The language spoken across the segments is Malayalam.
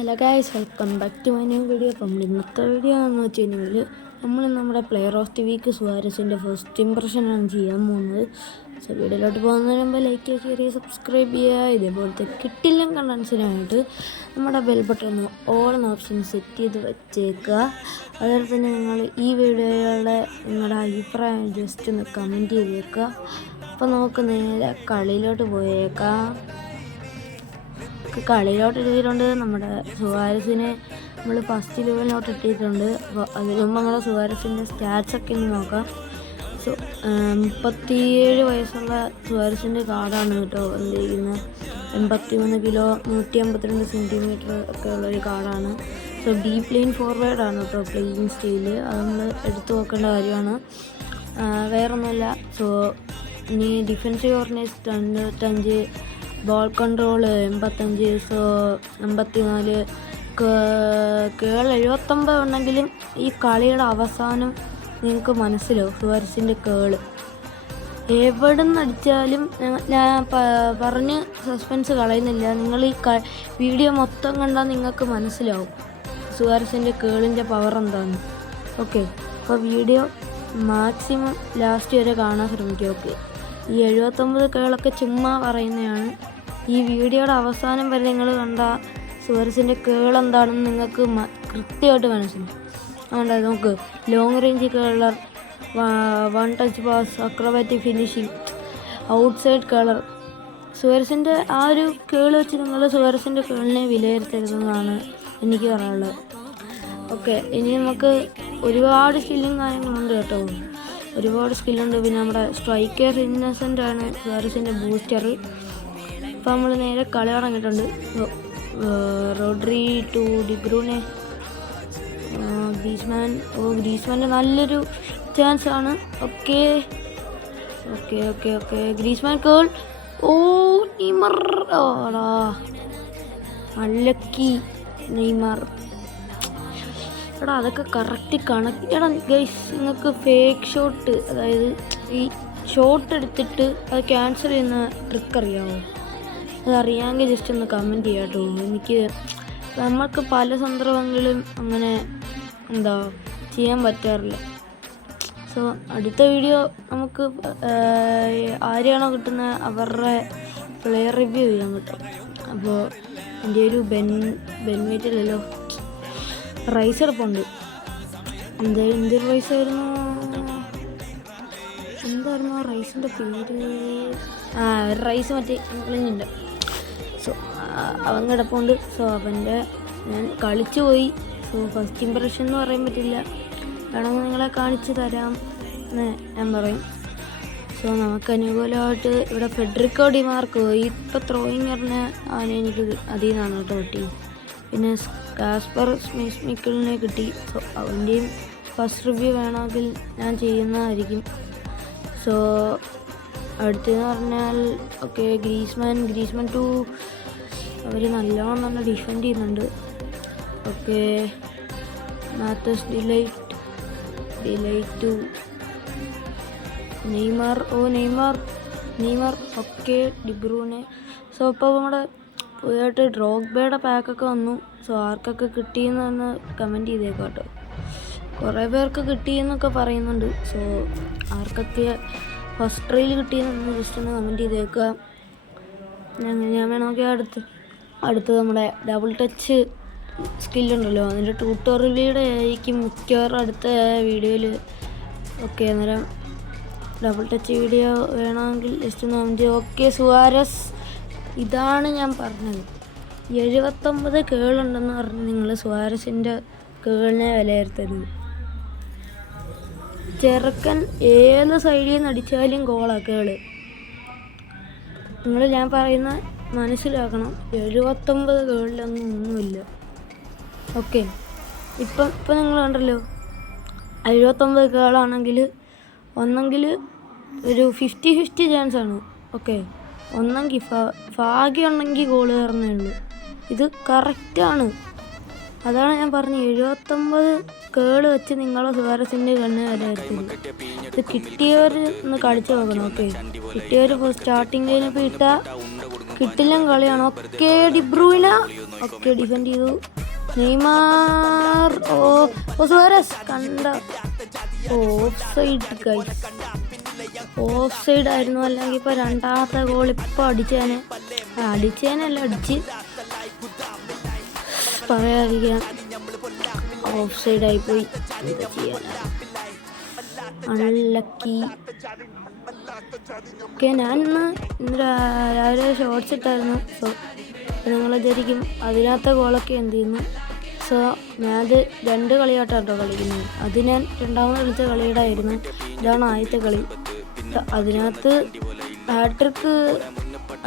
Hello guys, welcome back to my new video. അപ്പം ഇന്നത്തെ വീഡിയോ എന്ന് വെച്ച് കഴിഞ്ഞാൽ നമ്മൾ നമ്മുടെ പ്ലെയർ ഓഫ് ദി വീക്ക് സുവാരസിൻ്റെ ഫസ്റ്റ് ഇംപ്രഷനാണ് ചെയ്യാൻ പോകുന്നത്. സോ വീഡിയോയിലോട്ട് പോകുന്നതിന് മുമ്പ് ലൈക്ക് ചെയ്യുക, ഷെയർ ചെയ്യുക, സബ്സ്ക്രൈബ് ചെയ്യുക. ഇതേപോലത്തെ കിട്ടില്ല കണ്ടൻസിനായിട്ട് നമ്മുടെ ബെൽ ബട്ടൺ ഓൾ എന്ന ഓപ്ഷൻ സെറ്റ് ചെയ്ത് വെച്ചേക്കുക. അതുപോലെ തന്നെ നിങ്ങൾ ഈ വീഡിയോയുടെ നിങ്ങളുടെ അഭിപ്രായം ജസ്റ്റ് ഒന്ന് കമൻറ്റ് ചെയ്തേക്കുക. അപ്പോൾ നമുക്ക് നേരെ കളിയിലോട്ട് പോയേക്കാം. കളിയിലോട്ട് എഴുതിയിട്ടുണ്ട്. നമ്മുടെ സുവാരസിനെ നമ്മൾ ഫസ്റ്റ് ലെവലിലോട്ട് എത്തിയിട്ടുണ്ട്. അപ്പോൾ അതിന് മുമ്പ് നമ്മുടെ സുവാരസിൻ്റെ സ്റ്റാറ്റ്സൊക്കെ ഇനി നോക്കാം. സോ 37 വയസ്സുള്ള സുവാരസിൻ്റെ കാർഡാണ് കേട്ടോ വന്നിരിക്കുന്നത്. 83 കിലോ 152 സെൻറ്റിമീറ്റർ ഒക്കെ ഉള്ളൊരു കാർഡാണ്. സോ ഡീപ്പ് ലൈൻ ഫോർവേഡാണ് കേട്ടോ പ്ലേയിങ് സ്റ്റൈല്. അത് നമ്മൾ എടുത്തു നോക്കേണ്ട കാര്യമാണ്, വേറൊന്നുമില്ല. സോ ഇനി defensive organise 95, ball control 85, so 84, കേൾ 79 ഉണ്ടെങ്കിലും ഈ കളിയുടെ അവസാനം നിങ്ങൾക്ക് മനസ്സിലാവും സുവാരസിൻ്റെ കേള് എവിടെ നിന്ന് അടിച്ചാലും. ഞാൻ പറഞ്ഞ് സസ്പെൻസ് കളയുന്നില്ല, നിങ്ങൾ ഈ വീഡിയോ മൊത്തം കണ്ടാൽ നിങ്ങൾക്ക് മനസ്സിലാവും സുവാരസിൻ്റെ കേളിൻ്റെ പവർ എന്താണെന്ന്. ഓക്കെ, അപ്പോൾ വീഡിയോ മാക്സിമം ലാസ്റ്റ് വരെ കാണാൻ ശ്രമിക്കുക. ഓക്കെ, ഈ 79 കേളൊക്കെ ചുമ്മാ പറയുന്നതാണ്. ഈ വീഡിയോയുടെ അവസാനം വരെ നിങ്ങൾ കണ്ട സുവാരസിൻ്റെ കേൾ എന്താണെന്ന് നിങ്ങൾക്ക് കൃത്യമായിട്ട് മനസ്സിലാവും. അതുകൊണ്ട് നമുക്ക് long range curler, 1 touch pass, acrobatic finishing, outside curler. സുവാരസിൻ്റെ ആ ഒരു കേൾ വെച്ച് നിങ്ങൾ സുവാരസിൻ്റെ കേളിനെ വിലയിരുത്തരുതെന്നാണ് എനിക്ക് പറയാനുള്ളത്. ഓക്കെ, ഇനി നമുക്ക് ഒരുപാട് സ്കില്ലും കാര്യങ്ങളുണ്ട് കേട്ടോ, ഒരുപാട് സ്കില്ലുണ്ട്. പിന്നെ നമ്മുടെ സ്ട്രൈക്കർ ഇന്നസെൻ്റ് ആണ് സുവാരസിൻ്റെ ബൂസ്റ്റർ. ഇപ്പോൾ നമ്മൾ നേരെ കളി തുടങ്ങിയിട്ടുണ്ട്. റോഡ്രി ടു ഡിബ്രൂനെ, ഗ്രീസ്മാൻ്റെ നല്ലൊരു ചാൻസ് ആണ്. Okay okay okay okay Griezmann curl. Neymar, ഓടാ അൺലക്കി നെയ്മർ. എടാ അതൊക്കെ കറക്റ്റ് കണക്ക്. എടാ ഗൈസ്, നിങ്ങൾക്ക് ഫേക്ക് ഷോട്ട്, അതായത് ഈ ഷോട്ട് എടുത്തിട്ട് അത് ക്യാൻസൽ ചെയ്യുന്ന ട്രിക്ക് അറിയാമോ? അതറിയാമെങ്കിൽ ജസ്റ്റ് ഒന്ന് കമൻറ്റ് ചെയ്യാം കേട്ടോ. എനിക്ക് നമ്മൾക്ക് പല സന്ദർഭങ്ങളിലും അങ്ങനെ ചെയ്യാൻ പറ്റാറില്ല. സോ അടുത്ത വീഡിയോ നമുക്ക് ആരെയാണോ കിട്ടുന്നത് അവരുടെ പ്ലെയർ റിവ്യൂ ചെയ്യാൻ കിട്ടും. അപ്പോൾ എൻ്റെ ഒരു ബെൻവൈറ്റില്ലല്ലോ, റൈസ് എടുപ്പുണ്ട്. എന്തൊരു റൈസായിരുന്നു, എന്തായിരുന്നു ആ റൈസിൻ്റെ പേര്? റൈസ് മറ്റേ ഇംഗ്ലണ്ടിൻ്റെ. സോ അവൻ കിടപ്പുണ്ട്. സോ അവൻ്റെ ഞാൻ കളിച്ചു പോയി. സോ ഫസ്റ്റ് ഇംപ്രഷൻ എന്ന് പറയാൻ പറ്റില്ല, വേണമെങ്കിൽ നിങ്ങളെ കാണിച്ചു തരാം എന്ന് ഞാൻ പറയും. സോ നമുക്ക് അനുകൂലമായിട്ട് ഇവിടെ ഫെഡറിക്കോ ഡിമാർക്കോ ഇപ്പോൾ ത്രോയിങ് പറഞ്ഞ അവനെ എനിക്ക് അതിൽ നിന്നാണ് കേട്ടോ കിട്ടി. പിന്നെ കാസ്പർ സ്മിസ്മിക്കിളിനെ കിട്ടി. സോ അവൻ്റെയും ഫസ്റ്റ് റിവ്യൂ വേണമെങ്കിൽ ഞാൻ ചെയ്യുന്നതായിരിക്കും. സോ അടുത്തെന്ന് പറഞ്ഞാൽ ഓക്കെ ഗ്രീസ്മാൻ 2 അവർ നല്ലോണം തന്നെ ഡിഫെൻഡ് ചെയ്യുന്നുണ്ട്. Okay Matthijs de Ligt 2, Neymar okay de Bruyne. So ഇപ്പോൾ നമ്മുടെ പുതിയതായിട്ട് ഡ്രോഗ്ബയുടെ പാക്കൊക്കെ വന്നു. സോ ആർക്കൊക്കെ കിട്ടിയെന്ന് കമൻറ്റ് ചെയ്തേക്കാം കേട്ടോ. കുറേ പേർക്ക് കിട്ടിയെന്നൊക്കെ പറയുന്നുണ്ട്. സോ ആർക്കൊക്കെ ഫസ്റ്റ് ട്രയൽ കിട്ടിയെന്ന് ജസ്റ്റ് ഒന്ന് കമൻറ്റ് ചെയ്തേക്കുക. ഞാൻ വേണമെങ്കിൽ അടുത്ത് നമ്മുടെ ഡബിൾ ടച്ച് സ്കില്ലുണ്ടല്ലോ, അതിൻ്റെ ട്യൂട്ടോറിയലിലൂടെ ആയിരിക്കും മിക്കവാറും അടുത്ത വീഡിയോയിൽ. ഓക്കെ, അന്നേരം ഡബിൾ ടച്ച് വീഡിയോ വേണമെങ്കിൽ ജസ്റ്റ് ഒന്ന് കമൻറ്റ് ചെയ്യുക. ഓക്കെ സുവാരസ്, ഇതാണ് ഞാൻ പറഞ്ഞത്, 79 കേളുണ്ടെന്ന് പറഞ്ഞ് നിങ്ങൾ സുവാരസിൻ്റെ കേളിനെ വിലയിരുത്തരുത്. ചെറുക്കൻ ഏത് സൈഡിൽ നിന്ന് അടിച്ചാലും ഗോളാണ് കേള്. ഞാൻ പറയുന്ന മനസ്സിലാക്കണം, 79 കേളിലൊന്നും ഒന്നുമില്ല. ഓക്കെ, ഇപ്പം നിങ്ങൾ കണ്ടല്ലോ 79 കേളാണെങ്കിൽ ഒന്നെങ്കിൽ ഒരു 50-50 ചാൻസാണ്. ഓക്കെ, ഒന്നെങ്കിൽ ഭാഗ്യമുണ്ടെങ്കിൽ ഗോള് കയറുന്നേ ഉള്ളൂ. ഇത് കറക്റ്റാണ്, അതാണ് ഞാൻ പറഞ്ഞത്. 79 കേള് വെച്ച് നിങ്ങളെ സുവാരസിൻ്റെ കണ്ണ് വിലയിരുത്തരുത്. ഇത് കിട്ടിയവർ ഒന്ന് കളിച്ചു നോക്കണം. ഓക്കെ, കിട്ടിയവർ സ്റ്റാർട്ടിങ് ലൈനപ്പ് കിട്ടില്ല കളിയാണ്. ഓക്കെ ഡിബ്രൂയിന, ഓക്കെ ഡിഫെൻഡ് ചെയ്തു. നെയ്മാർ സുവാരസ് കണ്ട of side guys, of side ആയിരുന്നു. അല്ലെങ്കിൽ ഇപ്പോൾ രണ്ടാമത്തെ ഗോൾ ഇപ്പോൾ അടിച്ചേനല്ല അടിച്ച് പറയാതിരിക്കാൻ. ഓഫ് സൈഡ് ആയിപ്പോയി, എന്താ ചെയ്യാനാ, അൺലക്കി. ഓക്കെ ഞാൻ ഇന്ന് രാവിലെ ഷോർട്സ് ഇട്ടായിരുന്നു. സോ നിങ്ങൾ വിചാരിക്കും അതിനകത്തെ ഗോളൊക്കെ എന്ത് ചെയ്യുന്നു. സോ ഞാനത് 2 കളിയായിട്ടാണ് കളിക്കുന്നത്. അത് ഞാൻ രണ്ടാമത് കളിച്ച കളിയുടെ ആയിരുന്നു. ഇതാണ് ആദ്യത്തെ കളി. അതിനകത്ത് ഹാട്രിക്ക്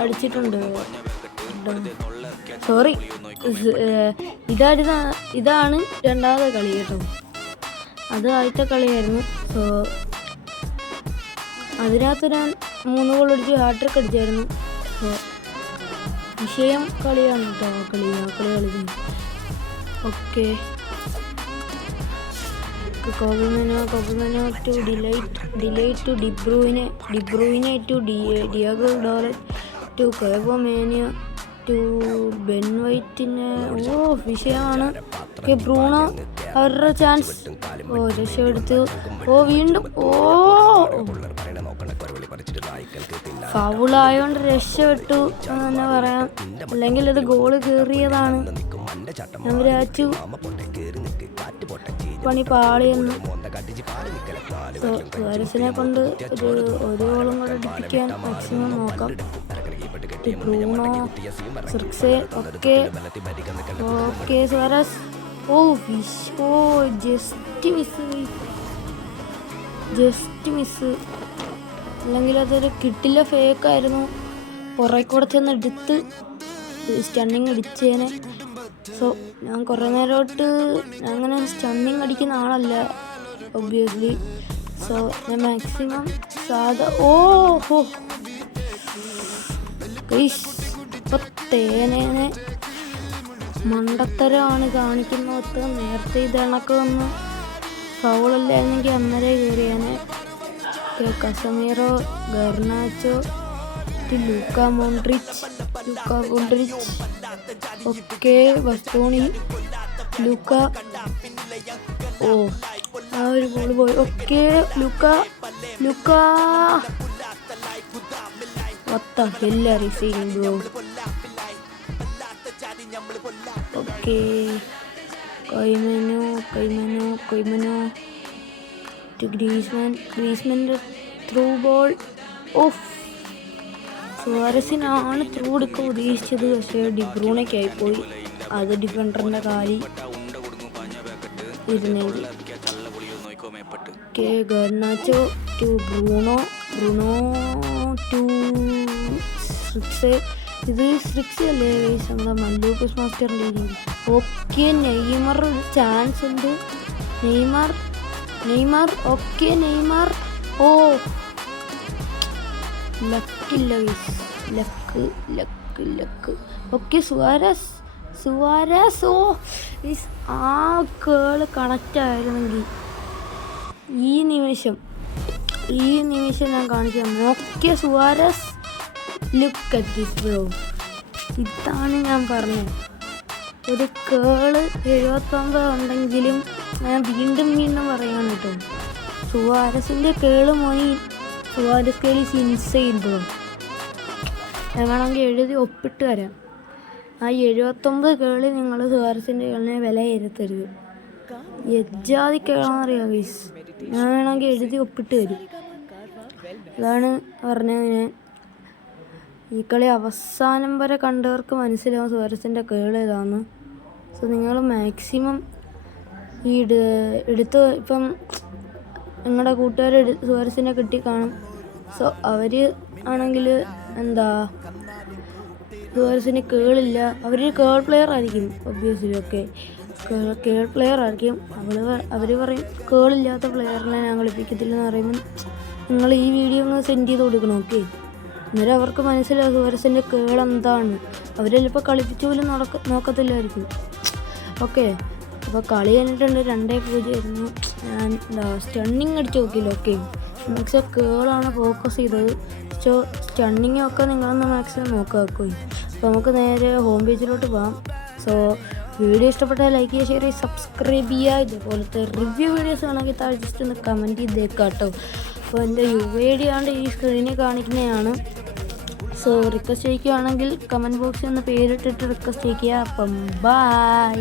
അടിച്ചിട്ടുണ്ട്. സോറി, ഇതാണ് രണ്ടാമത്തെ കളി കേട്ടോ. അത് ആദ്യത്തെ കളിയായിരുന്നു. സോ അതിനകത്ത് ഞാൻ 3 ഗോൾ അടിച്ച് ഹാട്രിക്ക് അടിച്ചായിരുന്നു. സോ വിഷയം കളിയാണ് കേട്ടോ. കളി കളിക്കുന്നു. Okay Kobbie Mainoo to de Ligt to de Bruyne to Diogo Dalot to Kobbie Mainoo to Ben വൈറ്റിന്. വിഷയമാണ്. ഓക്കെ ബ്രൂണോ അവരുടെ ചാൻസ്. രക്ഷപ്പെടുത്തു. വീണ്ടും ഫൗളായോണ്ട് രക്ഷപ്പെട്ടു എന്ന് തന്നെ പറയാം. അല്ലെങ്കിൽ അത് ഗോള് കയറിയതാണ്. ഞാൻ വിചാരിച്ചു പണി പാളിയെന്ന്. സുവാരസിനെ കൊണ്ട് ഒരു ഗോളും കൂടെ അടിപ്പിക്കാൻ മാക്സിമം നോക്കാം. Bruno Zirkzee. Okay Suarez. Just miss. അല്ലെങ്കിൽ അതൊരു കിട്ടില്ല, ഫേക്കായിരുന്നു. പുറകെ കൂടെ ചെന്ന് എടുത്ത് സ്റ്റണ്ണിങ് അടിച്ചേനെ. സോ ഞാൻ കുറേ നേരമായിട്ട് അങ്ങനെ സ്റ്റണ്ണിങ് അടിക്കുന്ന ആളല്ല ഒബ്വിയസ്ലി. സോ ഞാൻ മാക്സിമം ഇപ്പൊ തേനേനെ മണ്ടത്തരമാണ് കാണിക്കുന്നത്. നേരത്തെ ഇതണക്ക് വന്ന് ഫൗളല്ലായിരുന്നെങ്കിൽ അന്നേരം കയറിയാനെ. Casemiro, Garnacho, Luka Modric. Okay Bastoni, Luka. ആ ഒരു ബോൾ പോയി. Okay Luka. What the hell are you saying, bro? Okay. Koimeno to Griezmann through ball. സുവാരസിനാണ് ത്രൂ എടുക്കാൻ ഉദ്ദേശിച്ചത്. പക്ഷേ ഡിബ്രൂണൊക്കെ ആയിപ്പോയി. അത് ഡിഫൻഡറിൻ്റെ കാലി ഇരുന്നെങ്കിൽ. ഗർനാച്ചോ ടു ബ്രൂണോ ടു സ്ട്രിക്സ്. ഇത് സ്ട്രിക്സ് അല്ലേ നമ്മുടെ മല്ലൂക്കസ് മാസ്റ്ററിൻ്റെ രീതി. ഓക്കെ നെയ്മർ ഒരു ചാൻസ് ഉണ്ട്. Neymar okay Neymar. ലക്കില്ല ലക്ക്. Okay Suarez. ആ കേള് കണക്റ്റ് ആയിരുന്നെങ്കിൽ ഈ നിമിഷം ഞാൻ കാണിച്ചു തന്നു. Okay Suarez, look at this bro. ഇതാണ് ഞാൻ പറഞ്ഞത്. ഒരു കേള് 79 ഉണ്ടെങ്കിലും ഞാൻ വീണ്ടും പറയുകയാണ് കേട്ടോ. സുവാരസിൻ്റെ കേള് മോയി. സുവാരസ് കേളി ഇൻസൈൻ ബ്രോ. ഞാൻ വേണമെങ്കിൽ എഴുതി ഒപ്പിട്ട് വരാം. ആ 79 കേളി നിങ്ങൾ സുവാരസിൻ്റെ കേളിനെ വില ഇരുത്തരുത്. എജ്ജാതി കേളാന്നറിയാം ഗൈസ്. ഞാൻ വേണമെങ്കിൽ എഴുതി ഒപ്പിട്ട് വരും. അതാണ് പറഞ്ഞത്. ഞാൻ ഈ കളി അവസാനം വരെ കണ്ടവർക്ക് മനസ്സിലാവും സുവാരസിൻ്റെ കേള് ഏതാന്ന്. സോ നിങ്ങൾ മാക്സിമം ഈ എടുത്ത് ഇപ്പം നിങ്ങളുടെ കൂട്ടുകാർ സുവാരസിനെ കിട്ടി കാണും. സോ അവർ ആണെങ്കിൽ സുവാരസിന് കേളില്ല. അവർ കേൾ പ്ലെയർ ആയിരിക്കും ഒബ്വിയസ്ലി. ഓക്കെ കേൾ പ്ലെയർ ആയിരിക്കും. അവർ പറയും കേളില്ലാത്ത പ്ലെയറിനെ ഞാൻ കളിപ്പിക്കത്തില്ലെന്ന് പറയുമ്പോൾ നിങ്ങൾ ഈ വീഡിയോ ഒന്ന് സെൻഡ് ചെയ്ത് കൊടുക്കണം. ഓക്കെ അന്നേരം അവർക്ക് മനസ്സിലാവും സുവാരസിൻ്റെ കേൾ എന്താണ്. അവരെല്ലാം കളിപ്പിച്ചു പോലും നോക്കത്തില്ലായിരിക്കും. ഓക്കെ അപ്പോൾ കളി കഴിഞ്ഞിട്ടുണ്ട്. 2-0 ആയിരുന്നു. ഞാൻ സ്റ്റണ്ണിങ് അടിച്ച് നോക്കിയില്ല. ഓക്കെ മാക്സിമം കേളാണ് ഫോക്കസ് ചെയ്തത്. സോ സ്റ്റണ്ണിങ്ങൊക്കെ നിങ്ങളൊന്ന് മാക്സിമം നോക്കുക. അപ്പോൾ നമുക്ക് നേരെ ഹോം പേജിലോട്ട് പോകാം. സോ വീഡിയോ ഇഷ്ടപ്പെട്ടാൽ ലൈക്ക് ചെയ്യുക, ഷെയർ ചെയ്യുക, സബ്സ്ക്രൈബ് ചെയ്യുക. ഇതുപോലത്തെ റിവ്യൂ വീഡിയോസ് വേണമെങ്കിൽ താഴെ ജസ്റ്റ് ഒന്ന് കമൻറ്റ് ചെയ്തേക്കാം കേട്ടോ. അപ്പോൾ എൻ്റെ UID ആണ്ട് ഈ സ്ക്രീനിൽ കാണിക്കുന്നതാണ്. സോ റിക്വസ്റ്റ് ചെയ്യുകയാണെങ്കിൽ കമൻറ്റ് ബോക്സിൽ ഒന്ന് പേരിട്ടിട്ട് റിക്വസ്റ്റ് ചെയ്യുക. അപ്പം ബൈ.